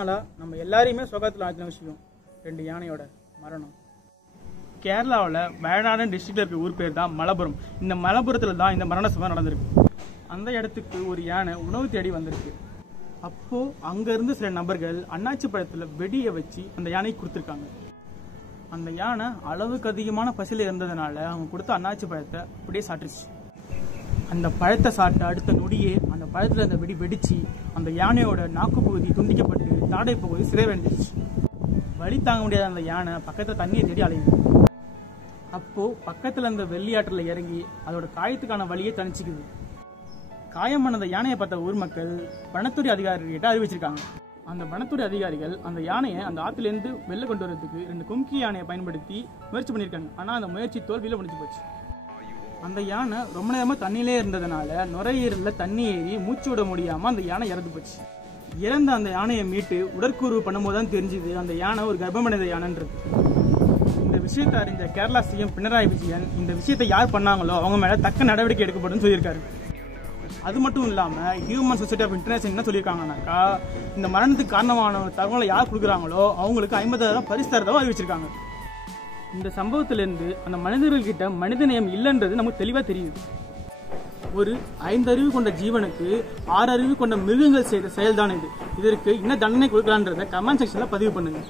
நாளாக நம்ம எல்லாரையுமே சோகத்தில் ஆற்றின விஷயம் 2 யானையோட மரணம். கேரளாவில் வயநாடு டிஸ்ட்ரிக்டில் இருக்க ஊர் பேர் தான் மலப்புரம். இந்த மலப்புரத்தில் தான் இந்த மரண சம்பவம் நடந்திருக்கு. அந்த இடத்துக்கு ஒரு யானை உணவு தேடி வந்திருக்கு. அப்போது அங்கேருந்து சில நபர்கள் அன்னாச்சி பழத்தில் வெடியை வச்சு அந்த யானைக்கு கொடுத்துருக்காங்க. அந்த யானை அளவுக்கு அதிகமான பசியில் இருந்ததுனால அவங்க கொடுத்த அன்னாச்சி பழத்தை அப்படியே சாப்பிட்டுச்சு. அந்த பழத்தை சாப்பிட்ட அடுத்த நொடியே அந்த பழத்தில் அந்த வெடி வெடிச்சு அந்த யானையோட நாக்கு பகுதி துண்டிக்கப்பட்டு தாடை பகுதி சிதைவடைஞ்சிருச்சு. வலி தாங்க முடியாத அந்த யானை பக்கத்தில் தண்ணியை தேடி அலையுது. அப்போது பக்கத்தில் அந்த வெள்ளியாற்றில் இறங்கி அதோட காயத்துக்கான வழியை தணிச்சிக்குது. காயமான அந்த யானையை பார்த்த ஊர் மக்கள் வனத்துறை அதிகாரிகிட்ட அறிவிச்சிருக்காங்க. அந்த வனத்துறை அதிகாரிகள் அந்த யானையை அந்த ஆற்றுலேருந்து வெளில கொண்டு வரதுக்கு 2 கும்கி யானையை பயன்படுத்தி முயற்சி பண்ணியிருக்காங்க. ஆனால் அந்த முயற்சி தோல்வியில் முடிஞ்சு போச்சு. அந்த யானை ரொம்ப நேரமாக தண்ணியிலே இருந்ததுனால நுரையீரலில் தண்ணி ஏறி மூச்சு விட முடியாமல் அந்த யானை இறந்து போச்சு. இறந்த அந்த யானையை மீட்டு உடற்கூறு பண்ணும்போது தான் தெரிஞ்சுது அந்த யானை ஒரு கர்ப்பமடைந்த யானைன்றது. இந்த விஷயத்தை அறிஞ்ச கேரளா சிஎம் பினராயி விஜயன் இந்த விஷயத்தை யார் பண்ணாங்களோ அவங்க மேலே தக்க நடவடிக்கை எடுக்கப்படும் சொல்லியிருக்காரு. அது மட்டும் இல்லாமல் ஹியூமன் சொசைட்டி ஆஃப் இன்டர்நேஷனல் என்ன சொல்லியிருக்காங்கன்னாக்கா, இந்த மரணத்துக்கு காரணமான தகவலை யார் கொடுக்குறாங்களோ அவங்களுக்கு 50,000 பரிசு தரதாகவும் அறிவிச்சிருக்காங்க. இந்த சம்பவத்திலிருந்து அந்த மனிதர்கள்கிட்ட மனிதநேயம் இல்லைன்றது நமக்கு தெளிவாக தெரியுது. ஒரு 5 அறிவு கொண்ட ஜீவனுக்கு 6 அறிவு கொண்ட மிருகங்கள் செய்த செயல்தான் இது. இதற்கு என்ன தண்டனை கொடுக்கலான்றதை கமெண்ட் செக்ஷனில் பதிவு பண்ணுங்க.